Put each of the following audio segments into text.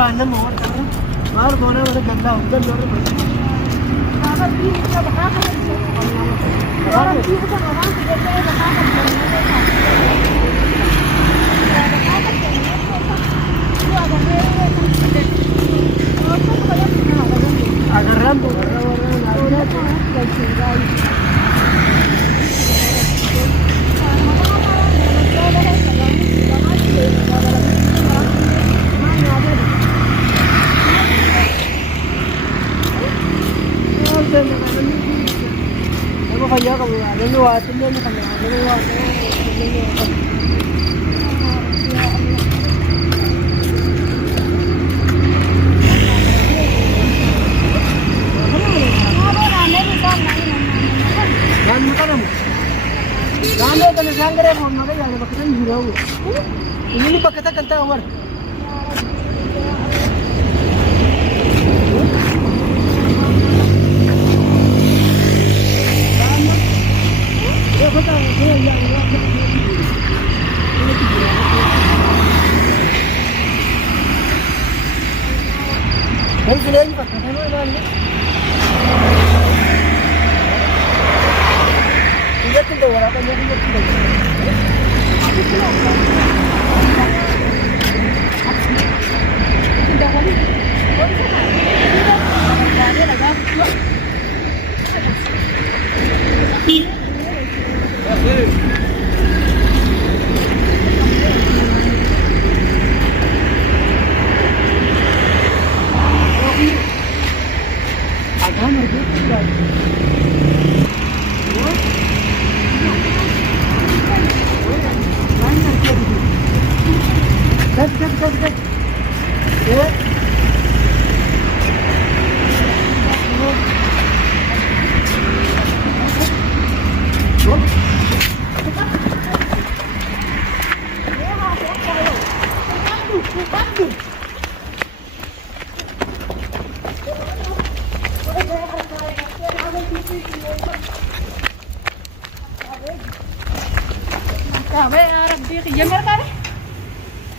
mana mau orang baru mana mana ganda udah luar biasa. Kalau di kita bakal orang di kita orang tidak ada agar rambu apa kaya kamu ada nuatin dia kan ada nuatin dan makanan dan ada kan sanggar mau makan ya pakai jurau ini pakai tak kata awal Ini sudah ini pakai mana ini? Lihat tu orang apa jadi lihat tu. Tidak boleh.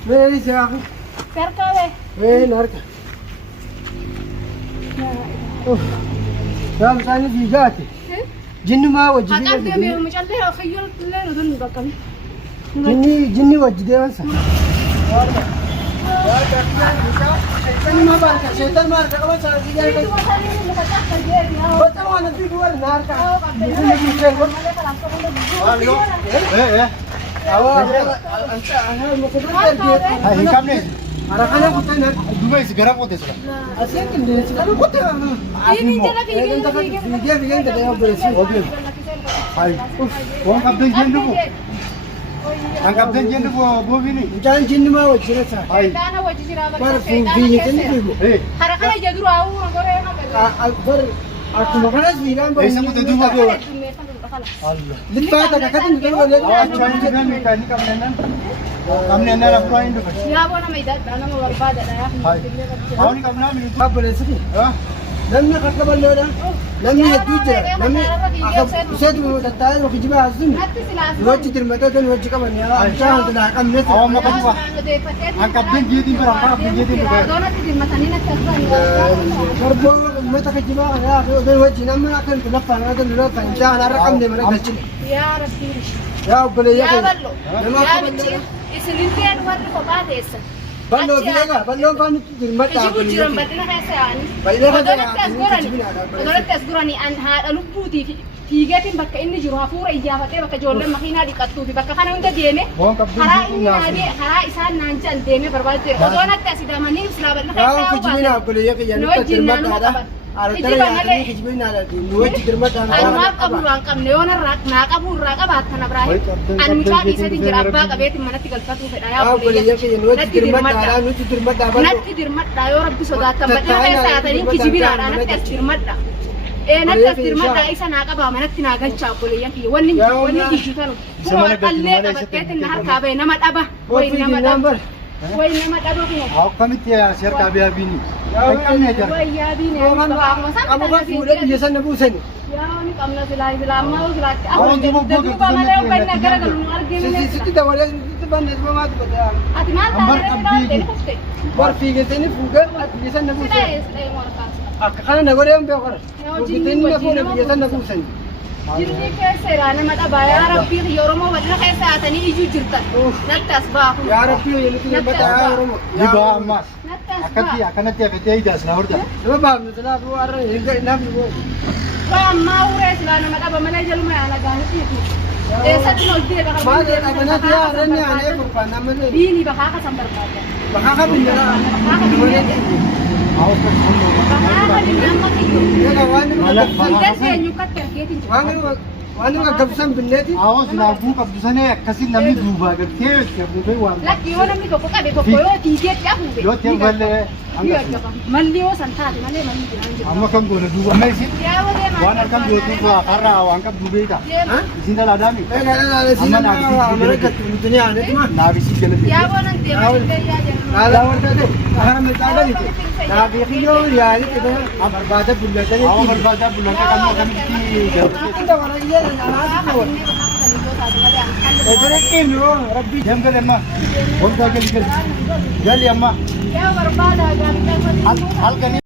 Beri siapa? Perkawe. Narka. Ram sana dijati. Jinni ma wajib. Hakam dia biar macam dia khayal lain udah nggak kami. Jinni wajib dia masa. Ini mah barka, setan marka kawan saya dia. Itu masalah ini muka cakar dia. Betul mana tu dua narka. Ini bisa kok. Halo. Awak ana maksudnya dia. Hai kamne. Arakan aku tanya. Dubai segera pote sudah. Asyik ini sekarang kau tanya. Ini jalan Dia bikin kita yang bersih. Oke. Hai. Wong kapten jendu bu. Ang kapten jendu bu bini. Jangan jinni mau cerita sah. Hai. Dana wajib sirama. Par fungsi ini tu. Eh. Harakan aja dulu aku ngore ngambil. Akbar aku makan bilang. Bisa aku tuh dua bu. Allah. Lipat tak kata ni kalau lagi. Ah, cuan juga ni kamne nan. Kamne nan aku ain tu. Ya bona may dana mo warpada na ya. Hai. Kau ni kamna ni. Apa boleh sih? Ah. Namni kakak balik dah. Namni tujuh. Namni aku saya tu datang waktu jiba azmi. Natti silas. Wajib terima kasih wajib kawan ya. Jangan tidak akan net. Awak makan buah. Ang kapten jadi berapa? Kapten jadi berapa? Dona ti masanina tasban. Kerbo mata kejiba ya. Udah wajib nama akan kenapa? Ada dulu tanya. Ana rakam dia mana kecil. Ya rabbi. Ya boleh ya. Ya ballo. Ya bichi. Isinitian warri ko bates. Ballo bilaga. Ballo kan terima Ijibu jiran badina kasan. Baiklah, Odolat tes gurani an haadha lubbuutii fi fiigeetiin bakka inni jiru hafuura iyyafatee bakka ijoolleen makiinaa dhiqattuu fi bakka kana hunda deeme Wong kapten karaa jadi inni naadee karaa isaan naan jedhan deemee barbaadde odoonatti asi daamanii silaa bal'ina Kau keessaa kejibin apa boleh ya kerja terima ada. Ada yang kejibin ada. Wajib terima anumaaf qabu waan qabne yoo naa qabu irraa qabaattan Abraahim an mucaa dhiisatiin jira abbaa qabeetiin manatti galfatuu fedha yaa Kau boleh ya kerja wajib terima ada. buleeyya Wajib terima ada. natti dirmadha yoo rabbi sodaattan bal'ina keessaa yaatanii kijibinaadha natti as dirmadha natti as dirmadha isa naa qabaa manatti naa galchaa buleeyyan kiyya wanni ijju tanu qallee qabatteetiin na harkaa bahe nama dhaba wayi nama dhaba Way nama kado ko. Ako kami tiya sir kabi-abini. Ay kami na Way yabi ne. Kamu kan sudah biasa nebusan. Ya ni kamna sila mau sila. Ako hindi mo bugo. Ba mala yung bay nagara galung arge ne. Situ dawalnya itu bandes banget pada. Ati mal ta ne ne kuste. Bar figen ini fuga biasa nebusan. Sila yung orkan. Karena negara yang bekor. Begitu ini aku biasa nebusan. Jirni kaise rana mata baya rabbi yoromo wadna kaise atani iju jirtan. Nattas ba aku. Ya Rabbi ini tuh bata Romo. Di ba mas? Nattas Akan ba. tiya akan tiya kete idas na horda. Coba bang, setelah aku arah hingga enam juga. Ba maure sila na mata ba malay jalu may alagaan itu. Sa tinol dire baka. Mana apa nanti ya arahnya aneh bukan namanya. Bini baka ka sambar ba. Baka kami na. Baka bini. Ako pa sundo. Baka din amma kiyo. Ya kawan ini Wala. Sundas ya nyukat kergetin. Wani ka gabsan binneti. Ako sinabu kabdusan eh kasi nami duba gagte kaya bubay wan. Laki wala mi ko ka be ko yo tiget ya hu. Lo tiya balle Malli o santa de malli malli. amma kam gona duba mai si. Ya wala ma. Wan kam do tu ko akara wan kam dubay ka. Ha? Isinda la dami. Eh nala sini mereka dunia aneh cuma. Na bisi gele. Ya wala de malli ya de. Nala warta deh. Karena mereka ada itu. Nah, bikin ya ini kita berbada bulan tadi. Ako berbada bulan ka kami ki. Kita orang iya nala itu. Itu loh, Rabbi. Jam gele amma. On ka gele. Jali amma. Ya berbada gabi ka. Hal gani